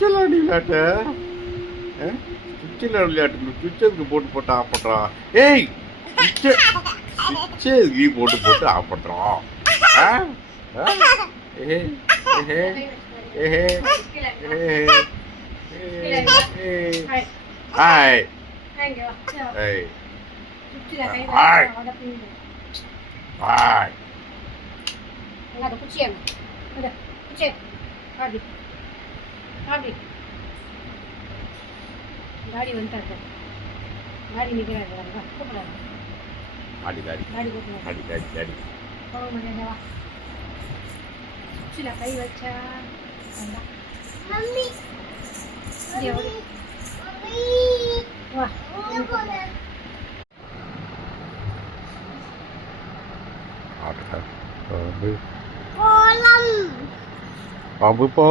சுவிட்சில் விளையாட்ட சுவிட்சில் விளையாட்டு சுவிட்சதுக்கு போட்டு ஆஃப் பண்ணுறான். ஏய் சுவிட்சு போட்டு ஆஃப் பண்ணுறான். Hi hi hi ada kucing. Ada kucing. Tadi. Gadi வந்துட்டாரு. Gadi நிக்கிறாரு. கூப்பிடுறாரு. Gadi கூப்பிடுறாரு. போக முடியாது வா. குச்சில கை வச்சா. மம்மி. மம்மி. வா. Kolam. Apa?